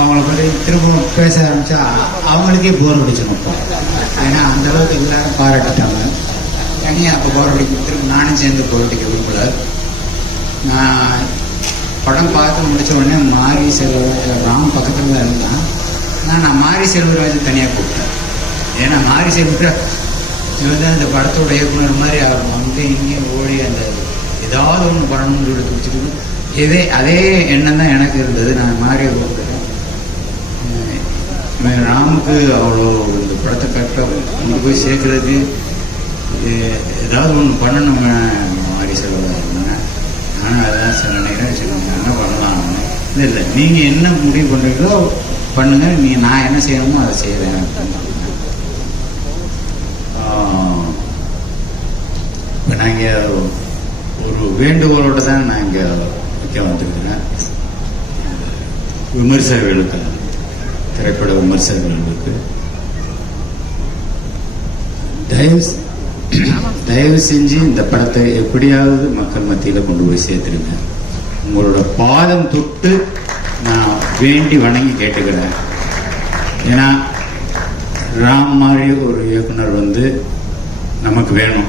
அவங்கள பற்றி திரும்ப பேச ஆரம்பிச்சா அவங்களுக்கே போர் அடிச்சிடும் இப்போ ஏன்னா அந்த அளவுக்கு எல்லாரும் பாராட்டிட்டாங்க. தனியாக அப்போ போர் அடிக்க திரும்ப நானும் சேர்ந்து போர் அடிக்க விரும்பல. நான் படம் பார்த்து முடிச்ச உடனே மாரி செல்வராஜ் ராம் பக்கத்தில் தான் இருந்தான். நான் நான் மாரி செல்வராஜ் தனியாக கூப்பிட்டேன். ஏன்னா மாரி செல்வராஜ் இவர் தான் இந்த படத்தோட இயக்குனர் மாதிரி அவர் வந்து இங்கேயும் ஓடி அந்த ஏதாவது ஒன்று பண்ணணும்னு சொல்லி துடிச்சிட்டு இதே அதே எண்ணம் தான் எனக்கு இருந்தது. நான் மாறி கூப்பிட்டேன் ராமுக்கு அவ்வளோ இந்த படத்தை கரெக்டாக கொண்டு போய் சேர்க்கறது ஏதாவது ஒன்று பண்ணணும் மாதிரி செலவாக இருந்தேன் நானும் அதான் சில நினைக்கிறேன் சரி என்ன பண்ணலாம்? இல்லை இல்லை நீங்கள் என்ன முடிவு பண்ணுறீங்களோ பண்ணுங்க. நீங்கள் நான் என்ன செய்யணுமோ அதை செய்கிறேன் இப்போ நாங்கள் ஒரு வேண்டுகோளோடு தான் நான் இங்கே வைக்க வந்திருக்கிறேன். விமர்சகர்களுக்கு திரைப்பட விமர்சகர்களுக்கு. தயவு தயவு செஞ்சு இந்த படத்தை எப்படியாவது மக்கள் மத்தியில் கொண்டு போய் சேர்த்துருங்க உங்களோட பாதம் தொட்டு நான் வேண்டி வணங்கி கேட்டுக்கிறேன். ஏன்னா ராம் மாதிரி ஒரு இயக்குனர் வந்து நமக்கு வேணும்.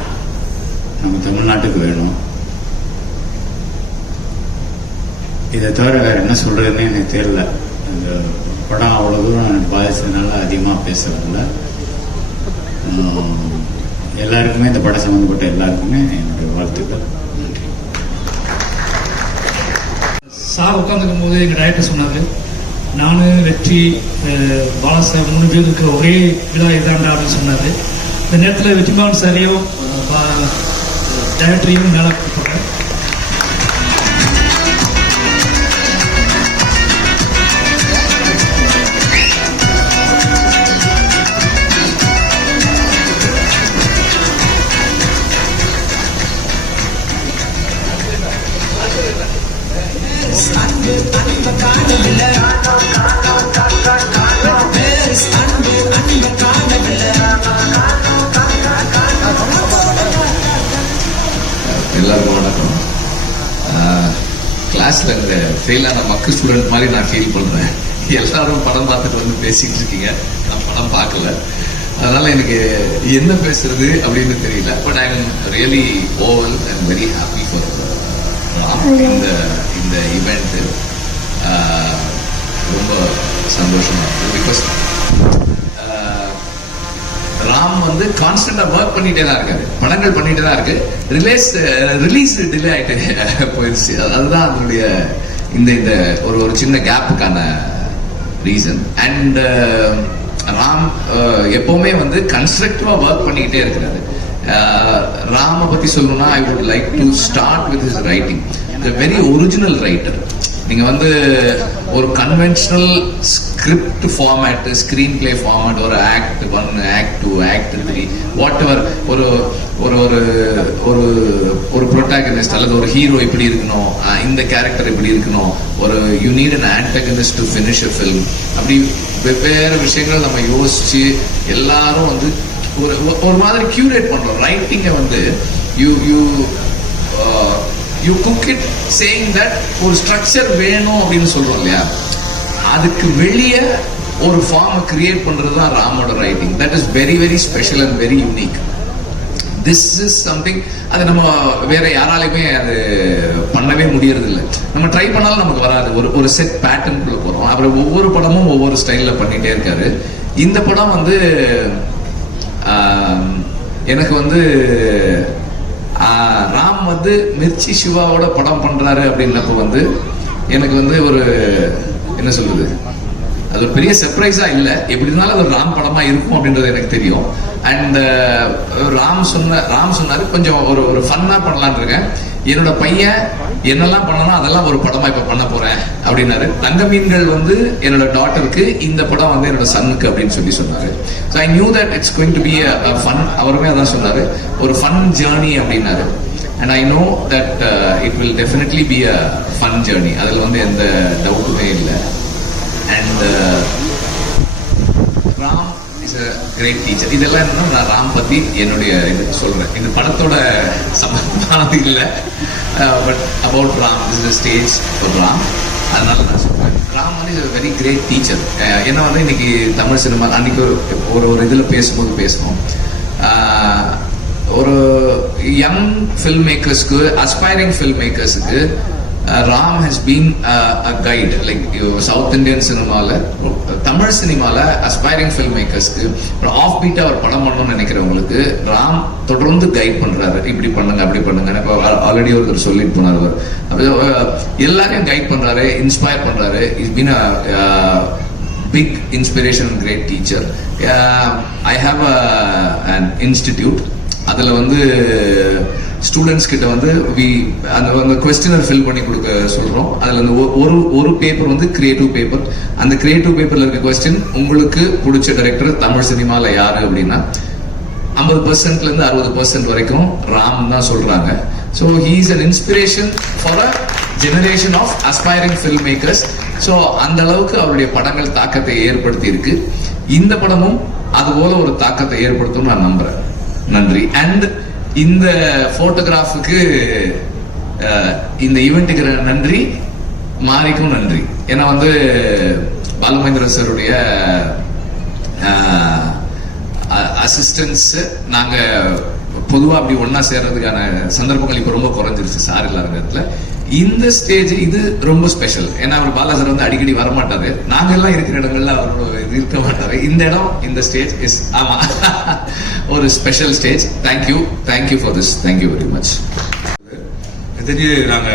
நம்ம தமிழ்நாட்டுக்கு வேணும். இதை தவிர வேற என்ன சொல்றதுன்னு எனக்கு தெரியல. இந்த படம் அவ்வளோ தூரம் எனக்கு பாதிச்சதுனால அதிகமாக பேசுறதில்ல. எல்லாருக்குமே இந்த படம் சம்மந்தப்பட்ட எல்லாருக்குமே என்னுடைய வாழ்த்துக்கள். நன்றி. சார் உட்காந்துருக்கும் போது எங்கள் டைரக்டர் சொன்னார் நான் வெற்றி அஹ், பாலாசாஹிப் மூணு பேர் இருக்கிற ஒரே விழா இதாண்டா அப்படின்னு சொன்னார். இந்த நேரத்தில் வெற்றிமான் சாரையும் டைரக்டரையும் மேலே கூப்பிட்றேன். கிளாஸ்ல இந்த ஃபெயில் ஆன மக்கு ஸ்டூடெண்ட் மாதிரி நான் ஃபீல் பண்றேன். எல்லாரும் படம் பார்த்துட்டு வந்து பேசிட்டு இருக்கீங்க. நான் படம் பார்க்கல. அதனால எனக்கு என்ன பேசுறது அப்படின்னு தெரியல. பட் ஐ எம் ரியலி ஓவல் அண்ட் வெரி ஹாப்பி ஃபார் இந்த இந்த இவெண்ட் ரொம்ப சந்தோஷமா இருக்கு பிகாஸ் ராம் வந்து கான்ஸ்டன்டா ஒர்க் பண்ணிட்டே தான் இருக்காரு. படங்கள் பண்ணிட்டே தான் இருக்கு. ரிலீஸ் ரிலீஸ் டிலே ஆயிட்டு போயிடுச்சு அதுதான் அதனுடைய இந்த இந்த ஒரு ஒரு சின்ன கேப்புக்கான ரீசன் அண்ட் ராம் uh, எப்பவுமே வந்து கன்ஸ்ட்ரக்டிவா ஒர்க் பண்ணிக்கிட்டே இருக்கிறாரு. Uh, ராம பத்தி சொல்லணும்னா I would like to start with his writing very original writer நீங்க வந்து ஒரு conventional script format screenplay format ஒரு act one act two three whatever ஒரு ஒரு ஒரு ஒரு ஒரு ப்ரொட்டாகனிஸ்ட் அல்லது ஒரு ஹீரோ இப்படி இருக்கணும் இந்த கேரக்டர் இப்படி இருக்கணும் ஒரு you need an antagonist to finish a film அப்படி வெவ்வேறு விஷயங்கள் நம்ம யோசிச்சு எல்லாரும் வந்து ஒரு ஒரு மாதிரி கியூரேட் பண்றோம். ரைட்டிங்கை வந்து you you you cook it saying that ஒரு ஸ்ட்ரக்சர் வேணும் அப்படின்னு சொல்றோம் இல்லையா? அதுக்கு வெளியே ஒரு ஃபார்மை கிரியேட் பண்றது தான் ராமோட writing that is very very special and very unique this is something அது நம்ம வேற யாராலையுமே அது பண்ணவே முடியறது இல்லை நம்ம ட்ரை பண்ணாலும் நமக்கு வராது. ஒரு ஒரு செட் பேட்டர்னுக்குள்ள போறோம். அப்புறம் ஒவ்வொரு படமும் ஒவ்வொரு ஸ்டைல்ல பண்ணிட்டே இருக்காரு. இந்த படம் வந்து எனக்கு வந்து ராம் வந்து மிர்ச்சி சிவாவோட படம் பண்றாரு அப்படின்னப்போ வந்து எனக்கு வந்து ஒரு என்ன சொல்றது? அது ஒரு பெரிய சர்ப்ரைஸா இல்ல. எப்படி இருந்தாலும் அது ஒரு ராம் படமா இருக்கும் அப்படின்றது எனக்கு தெரியும். அண்ட் uh, ராம் சொன்ன ராம் சொன்னாரு கொஞ்சம் ஒரு ஒரு ஃபன்னா பண்ணலாம்னு இருக்கேன். என்னோட பையன் என்னெல்லாம் பண்ணணும் அதெல்லாம் ஒரு படமா இப்ப பண்ண போறேன் அப்படின்னாரு. தங்க மீன்கள் வந்து என்னோட டாட்டருக்கு இந்த படம் வந்து என்னோட சன்னுக்கு அப்படின்னு சொல்லி சொன்னாரு. So I knew that it's going to be fun அவருமே அதான் சொன்னாரு. ஒரு ஃபன் ஜேர்னி அப்படின்னாரு. And I know that it will definitely be a fun journey அதில் வந்து எந்த டவுட்டுமே இல்லை. Ram is a great teacher இதெல்லாம் என்னன்னா நான் ராம் பத்தி என்னுடைய இது சொல்றேன். இந்த படத்தோட சம்பந்தமானது இல்லை. But about Ram is the stage for Ram. அதனால நான் சொல்றேன். ராம் வந்து இஸ் வெரி கிரேட் டீச்சர் ஏன்னா வந்து இன்னைக்கு தமிழ் சினிமா அன்னைக்கு ஒரு ஒரு ஒரு இதில் பேசும்போது பேசணும் ஒரு யங் ஃபில்ம் மேக்கர்ஸ்க்கு aspiring film மேக்கர்ஸுக்கு Ram has been a guide like south Indian சினிமாவில் தமிழ் சினிமாவில் அஸ்பைரிங் ஃபில்ம் மேக்கர்ஸ்க்கு ஒரு ஆஃப் பீட்டாக ஒரு படம் பண்ணணும்னு நினைக்கிறவங்களுக்கு ராம் தொடர்ந்து கைட் பண்ணுறாரு இப்படி பண்ணுங்க அப்படி பண்ணுங்க எனக்கு ஆல்ரெடி ஒருத்தர் சொல்லிட்டு போனார் அவர். எல்லாரையும் கைட் பண்ணுறாரு இன்ஸ்பயர் பண்ணுறாரு is been big inspiration great teacher I have an institute அதில் வந்து ஸ்டூடெண்ட்ஸ் கிட்ட வந்து வி அந்த அந்த கொஸ்டினர் ஃபில் பண்ணி கொடுக்க சொல்கிறோம் அதில் அந்த ஒ- ஒரு ஒரு பேப்பர் வந்து கிரியேட்டிவ் பேப்பர் அந்த கிரியேட்டிவ் பேப்பரில் இருக்க கொஸ்டின் உங்களுக்கு பிடிச்ச டைரக்டர் தமிழ் சினிமாவில் யாரு அப்படின்னா ஐம்பது பர்சன்ட்ல இருந்து அறுபது பர்சன்ட் வரைக்கும் ராம் தான் சொல்றாங்க. So he is an inspiration for a generation of aspiring film makers so அந்த அளவுக்கு அவருடைய படங்கள் தாக்கத்தை ஏற்படுத்தி இருக்கு. இந்த படமும் அதுபோல ஒரு தாக்கத்தை ஏற்படுத்தும் நான் நம்புறேன். நன்றி. அண்ட் இந்த போட்டோகிராஃபுக்கு இந்த ஈவெண்ட்டுக்கு நன்றி மாரிக்கும் நன்றி. ஏன்னா வந்து பாலமகேந்திர சாருடைய அசிஸ்டன்ஸ் நாங்கள் பொதுவாக அப்படி ஒன்றா சேர்றதுக்கான சந்தர்ப்பங்கள் இப்போ ரொம்ப குறைஞ்சிருச்சு சார் இல்லாத நேரத்தில். இந்த ஸ்டேஜ் இது ரொம்ப ஸ்பெஷல் ஏன்னா அவர் பாலாசர் வந்து அடிக்கடி வர மாட்டாரு நாங்க எல்லாம் இருக்கிற இடங்கள்ல அவரோட இது இருக்க மாட்டாரு. இந்த இடம் இந்த ஸ்டேஜ் இஸ் ஆமா. ஒரு special stage thank you thank you for this thank you very much எனக்கு தெரிஞ்சு நாங்க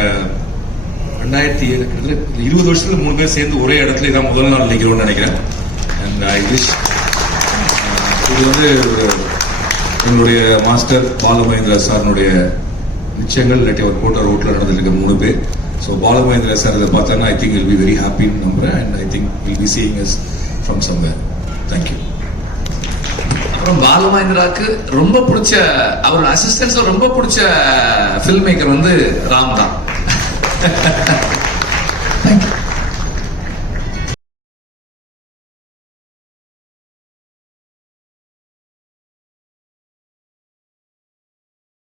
ரெண்டாயிரத்தி ஏழு இருபது வருஷத்துல மூணு பேர் சேர்ந்து ஒரே இடத்துல இதான் முதல் நாள் நினைக்கிறோம்னு நினைக்கிறேன். அண்ட் ஐ விஷ் இது வந்து எங்களுடைய மாஸ்டர் பாலமகேந்திர சாரினுடைய நிச்சயங்கள் இல்லாட்டி அவர் போட்ட ரோட்ல நடந்திருக்க மூணு பேர். ஸோ பாலமகேந்திர சார் இதை பார்த்தாங்கன்னா I think will be very ஹாப்பின்னு நம்புறேன். And I think will be seeing us from somewhere thank you அப்புறம் பாலுமகேந்திராக்கு ரொம்ப பிடிச்ச அவர் அசிஸ்டன்ஸ் ரொம்ப பிடிச்ச ஃபில்ம் மேக்கர் வந்து ராம் தான்.